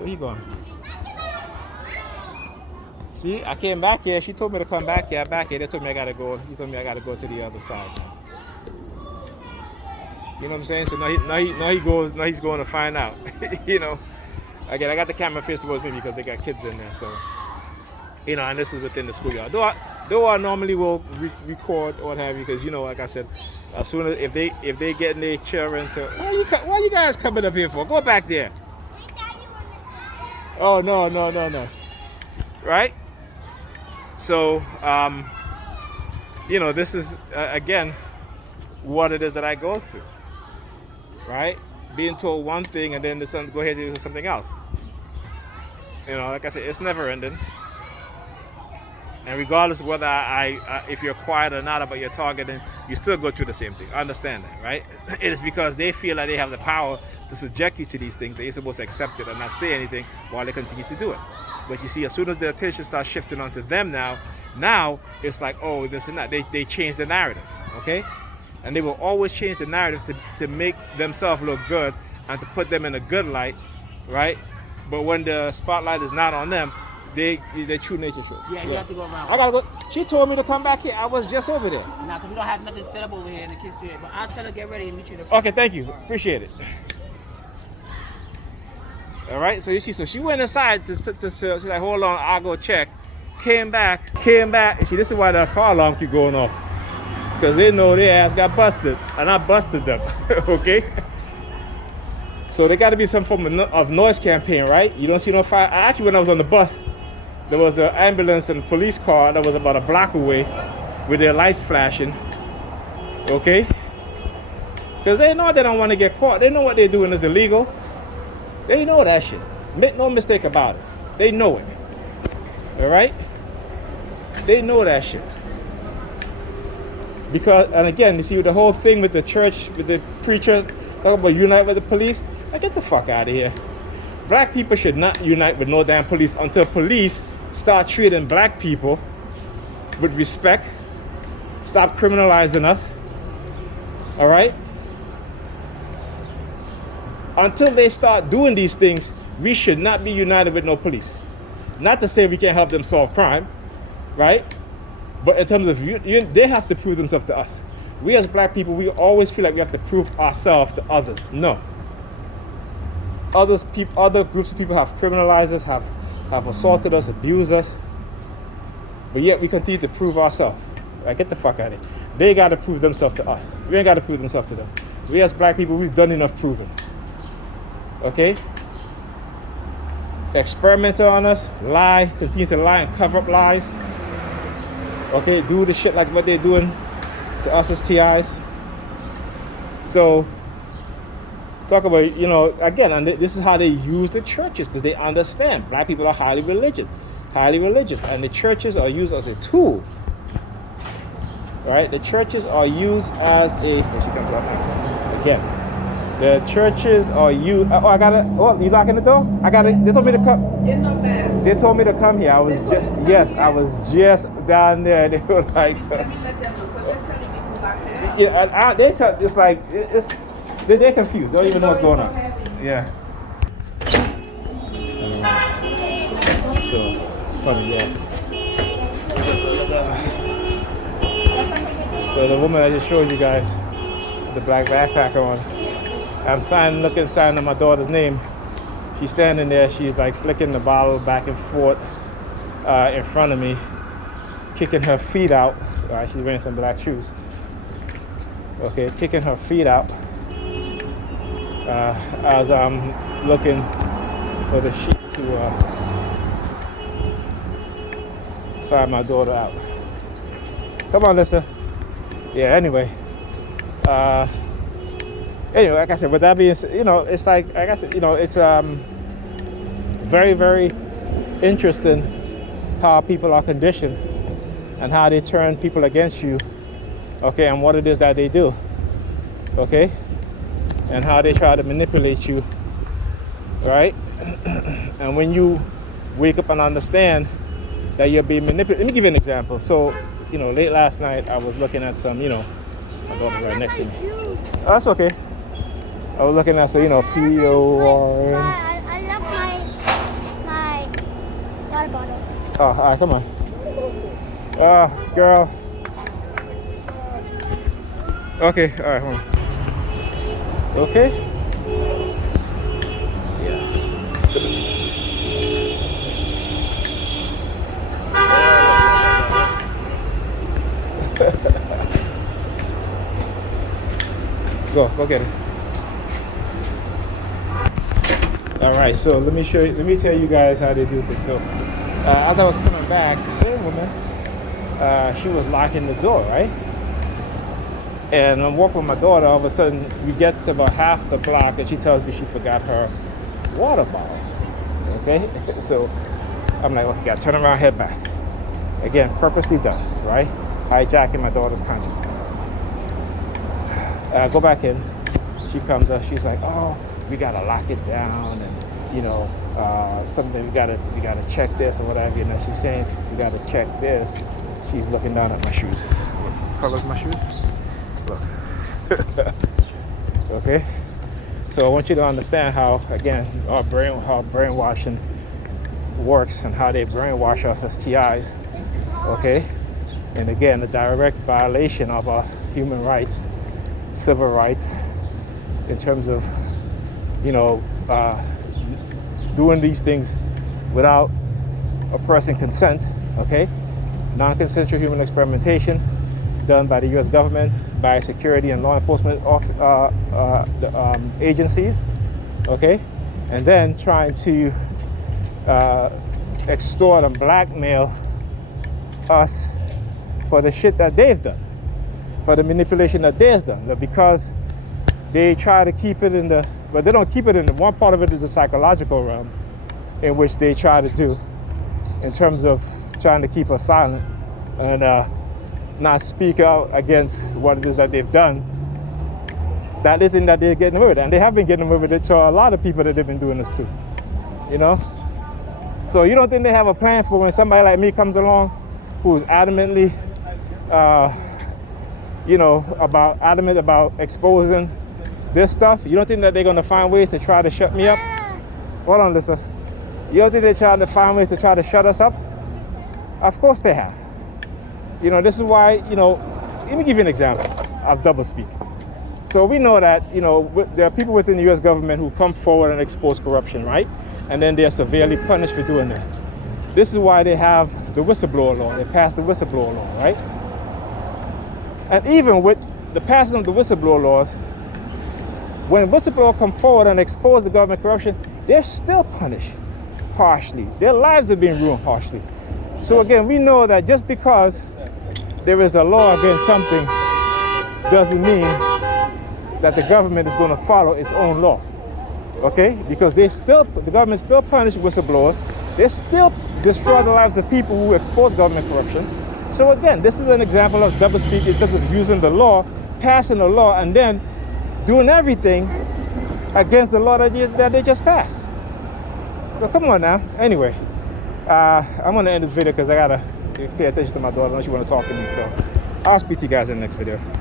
So he gone. See, I came back here. She told me to come back here. Back here. They told me I gotta go. He told me I gotta go to the other side. You know what I'm saying? So now he goes. Now he's going to find out. You know. Again, I got the camera face towards me because they got kids in there. So, you know, and this is within the schoolyard. Though I normally will record or what have you, because, you know, like I said, as soon as if they get their children to, why you guys coming up here for? Go back there. Oh no. Right? So, you know, this is again what it is that I go through. Right? Being told one thing and then the son go ahead and do something else. You know, like I said, it's never ending. And regardless of whether if you're quiet or not about your targeting, you still go through the same thing. I understand that, right? It is because they feel like they have the power to subject you to these things that you're supposed to accept it and not say anything while they continue to do it. But you see, as soon as the attention starts shifting onto them now it's like, oh, this and that. They change the narrative, okay? And they will always change the narrative to make themselves look good and to put them in a good light, right? But when the spotlight is not on them, they true nature show. Yeah, you have to go around. I gotta go. She told me to come back here. I was just over there. Nah, because we don't have nothing set up over here and the kids do it. But I'll tell her get ready and meet you in the front. Okay, thank you. Appreciate it. All right, so you see, so she went inside she's like, hold on, I'll go check. Came back. See, this is why the car alarm keep going off. Because they know their ass got busted. And I busted them. Okay? So there got to be some form of noise campaign, right? You don't see no fire. Actually, when I was on the bus, there was an ambulance and a police car that was about a block away with their lights flashing. Okay? Because they know they don't want to get caught. They know what they're doing is illegal. They know that shit. Make no mistake about it. They know it. All right? They know that shit. Because, and again, you see the whole thing with the church, with the preacher talking about unite with the police. Like, get the fuck out of here. Black people should not unite with no damn police until police start treating black people with respect. Stop criminalizing us. All right? Until they start doing these things, we should not be united with no police. Not to say we can't help them solve crime, right? But in terms of they have to prove themselves to us. We as black people, we always feel like we have to prove ourselves to others. No. Other groups of people have criminalized us, have assaulted us, abused us. But yet we continue to prove ourselves. Right? Get the fuck out of here. They got to prove themselves to us. We ain't got to prove themselves to them. We as black people, we've done enough proving. Okay? Experiment on us, lie, continue to lie and cover up lies. Okay, do the shit like what they're doing to us as TIs. So, talk about, you know, again, and this is how they use the churches, because they understand black people are highly religious, and the churches are used as a tool. Right? The churches are used as a. Here she comes up again. The churches are used. Oh, I gotta. Oh, you locking the door? I gotta. They told me to come. It's not bad. They told me to come here. I was just. I was just down there. They were like. Let me let them know, because they're telling me to lock it up. Yeah, they tell. It's like it's. They're confused. They don't even know what's going on. Yeah. So funny, yeah. So the woman I just showed you guys, the black backpacker on. I'm looking at my daughter's name. She's standing there. She's like flicking the bottle back and forth in front of me, kicking her feet out. She's wearing some black shoes. Okay, kicking her feet out as I'm looking for the sheet to slide my daughter out. Come on, Lisa. Yeah. Anyway. Anyway, like I said, with that being said, you know, it's like I said, you know, it's very, very interesting how people are conditioned and how they turn people against you, okay, and what it is that they do, okay, and how they try to manipulate you, right? And when you wake up and understand that you're being manipulated, let me give you an example. So, you know, late last night I was looking at some, you know, my daughter's right next to me. Oh, that's okay. I was looking at some, you know, PORN. I love my Oh, all right, come on. Girl. Okay, all right, hold on. Okay. Yeah. Go get it. All right, so let me tell you guys how they do things. So, as I was coming back, same woman, she was locking the door, right? And I'm walking with my daughter. All of a sudden, we get to about half the block, and she tells me she forgot her water bottle. Okay, so I'm like, okay, gotta turn around, head back. Again, purposely done, right? Hijacking my daughter's consciousness. Go back in. She comes up. She's like, "Oh, we gotta lock it down, and you know, something we gotta check this or whatever." You know, she's saying we gotta check this. She's looking down at my shoes. What color's my shoes? Look. Okay. So I want you to understand how, again, how brainwashing works and how they brainwash us as TIs. Okay. And again, the direct violation of our human rights, civil rights, in terms of, you know, doing these things without oppressing consent. Okay. Non-consensual human experimentation done by the U.S. government, by security and law enforcement agencies, okay, and then trying to extort and blackmail us for the shit that they've done, for the manipulation that they've done. But because they try to keep it in the, but they don't keep it in the, one part of it is the psychological realm, in which they try to do, in terms of trying to keep us silent and not speak out against what it is that they've done. That they think that they're getting away with it, and they have been getting away with it to a lot of people that they've been doing this to, you know. So you don't think they have a plan for when somebody like me comes along, who's adamantly, you know, adamant about exposing this stuff? You don't think that they're going to find ways to try to shut me up? Hold on, Lisa. You don't think they're trying to find ways to try to shut us up? Of course they have. You know, this is why, you know, let me give you an example of doublespeak. So we know that, you know, there are people within the U.S. government who come forward and expose corruption, right? And then they're severely punished for doing that. This is why they have the whistleblower law. They passed the whistleblower law, right? And even with the passing of the whistleblower laws, when whistleblowers come forward and expose the government corruption, they're still punished harshly. Their lives are being ruined harshly. So again, we know that just because there is a law against something doesn't mean that the government is going to follow its own law, okay? Because the government still punish whistleblowers. They still destroy the lives of people who expose government corruption. So again, this is an example of doublespeak in terms of using the law, passing a law, and then doing everything against the law that they just passed. So come on now. Anyway, I'm going to end this video because I got to pay attention to my daughter unless you want to talk to me. So I'll speak to you guys in the next video.